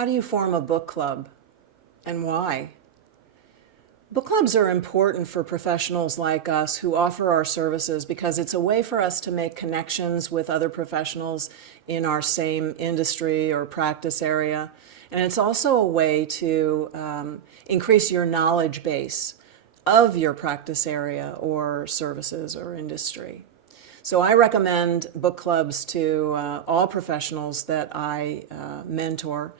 How do you form a book club and why? Book clubs are important for professionals like us who offer our services because it's a way for us to make connections with other professionals in our same industry or practice area. And it's also a way to increase your knowledge base of your practice area or services or industry. So I recommend book clubs to all professionals that I mentor.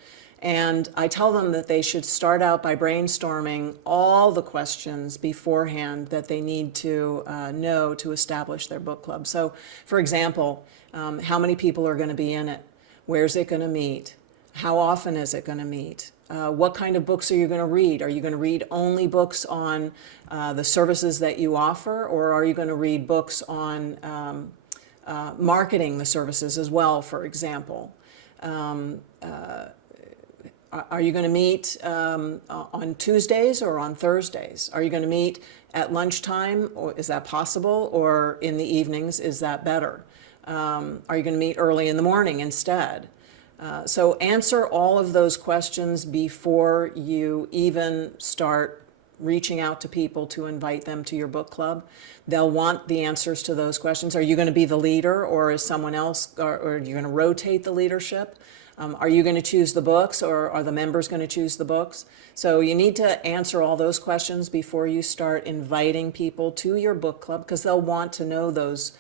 And I tell them that they should start out by brainstorming all the questions beforehand that they need to know to establish their book club. So, for example, how many people are going to be in it? Where's it going to meet? How often is it going to meet? What kind of books are you going to read? Are you going to read only books on the services that you offer, or are you going to read books on marketing the services as well, for example? Are you going to meet on Tuesdays or on Thursdays? Are you going to meet at lunchtime, or is that possible? Or in the evenings, is that better? Are you going to meet early in the morning instead? So answer all of those questions before you even start reaching out to people to invite them to your book club. They'll want the answers to those questions. Are you going to be the leader, or is someone else, or are you going to rotate the leadership? Are you going to choose the books, or are the members going to choose the books? So you need to answer all those questions before you start inviting people to your book club, because they'll want to know those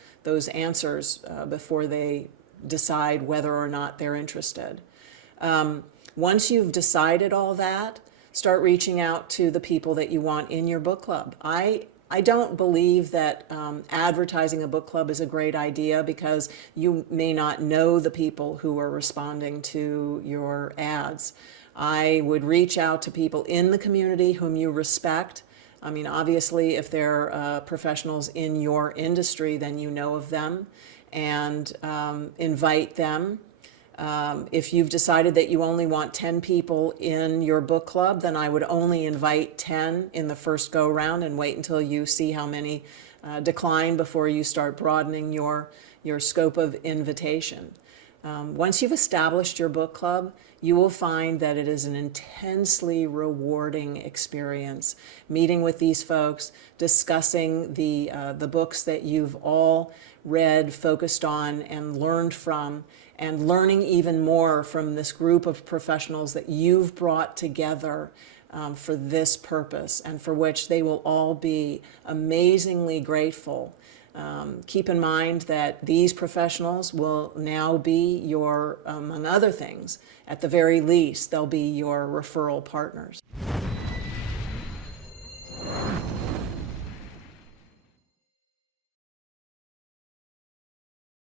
answers before they decide whether or not they're interested. Once you've decided all that, start reaching out to the people that you want in your book club. I don't believe that advertising a book club is a great idea, because you may not know the people who are responding to your ads. I would reach out to people in the community whom you respect. I mean, obviously, if they're professionals in your industry, then you know of them, and invite them. If you've decided that you only want 10 people in your book club, then I would only invite 10 in the first go round and wait until you see how many decline before you start broadening your scope of invitation. Once you've established your book club, you will find that it is an intensely rewarding experience, meeting with these folks, discussing the books that you've all read, focused on, and learned from, and learning even more from this group of professionals that you've brought together for this purpose, and for which they will all be amazingly grateful. Keep in mind that these professionals will now be your, among other things, at the very least, they'll be your referral partners.